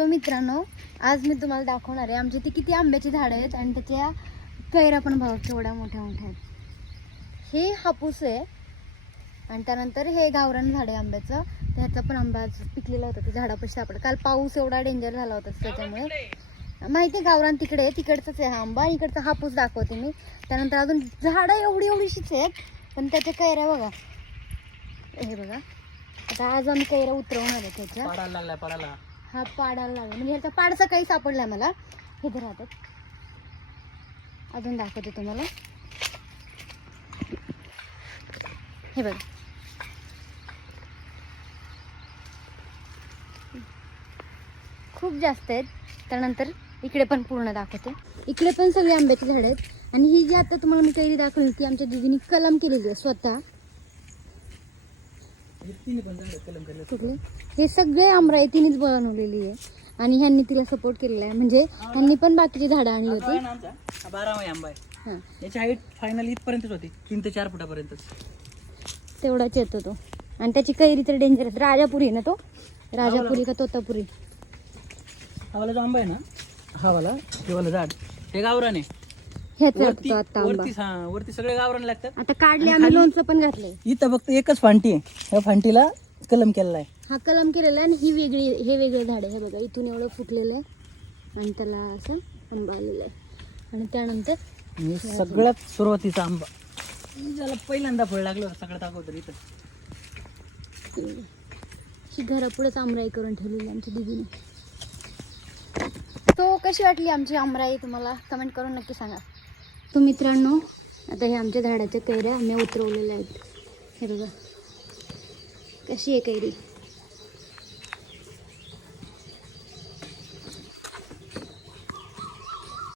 So मित्रांनो आज मी तुम्हाला दाखवणार आहे. आमच्या ती किती आंब्याची झाडं आहेत आणि त्याच्या कैऱ्या पण भाव केवढ्या मोठ्या मोठ्या आहेत. हे हापूस आहे आणि त्यानंतर हे गावरान झाड आहे आंब्याचं. त्याचा पण आंबा पिकलेला होता ते झाडापाशी सापडला. काल पाऊस एवढा डेंजर झाला होता त्याच्यामुळे. माहिती आहे गावरान तिकडे तिकडचाच तिकडचंच आहे हा आंबा. इकडचा हापूस दाखवते मी. त्यानंतर अजून झाडं एवढी एवढीशीच आहेत पण त्याच्या कैऱ्या बघा. हे बघा. आता आज आम्ही कैऱ्या उतरवणार आहे त्याच्या. हा पाडायला लागला. म्हणजे ह्याचा पाडचा काही सापडला मला. हे तर राहतात अजून दाखवते तुम्हाला. हे बघा. खूप जास्त आहेत. त्यानंतर इकडे पण पूर्ण दाखवते. इकडे पण सगळी आंब्याची झाडं आहेत. आणि ही जी आता तुम्हाला मी कैरी दाखवली ती आमच्या दिदीने कलम केलेली आहे स्वतः हे तिन्ही पण झाडं कलम केले कुठली हे सगळे आमराई तिनेच बनवलेली आहे. आणि ह्यांनी तिला सपोर्ट केलेला आहे. म्हणजे ह्यांनी पण बाकीची झाडं आणली होती. ना आमचा. बारामाही आंबा आहे. याची हाईट फायनल इथपर्यंतच होती. तीन ते चार फुटापर्यंतच. तेवढाच येतो तो. आणि त्याची कैरी तर डेंजर आहे राजापुरी आहे ना तो? राजापुरी का तोतापुरी? हा वाला जो आंबा आहे ना? हा वाला हे वाला झाड. हे गावरान आहे. ह्याच वरती लागतो आता आंबा. वरती हा वरती सगळे गावरान लागतात. आता काढले आम्ही लोणचं पण घातलंय. इथं फक्त एकच फांटी आहे. ह्या फांटीला कलम केलेला आहे. हा कलम केलेला आहे आणि ही वेगळी हे वेगळं झाड आहे. हे बघा इथून एवढं फुटलेलं आहे. आणि त्याला असं आंबा आलेला आहे. आणि त्यानंतर आणि सगळ्यात सुरुवातीचा आंबा. ज्याला पहिल्यांदा फळ लागलं सगळ्यात अगोदर इथं. ही घरापुढेच आमराई करून ठेवलेली आमच्या दिदीने. तो कशी वाटली आमची आमराई तुम्हाला? कमेंट करून नक्की सांगा. तो मित्रांनो आता हे आमच्या झाडाच्या कैऱ्या आम्ही उतरवलेल्या आहेत. हे बघा. कशी आहे कैरी?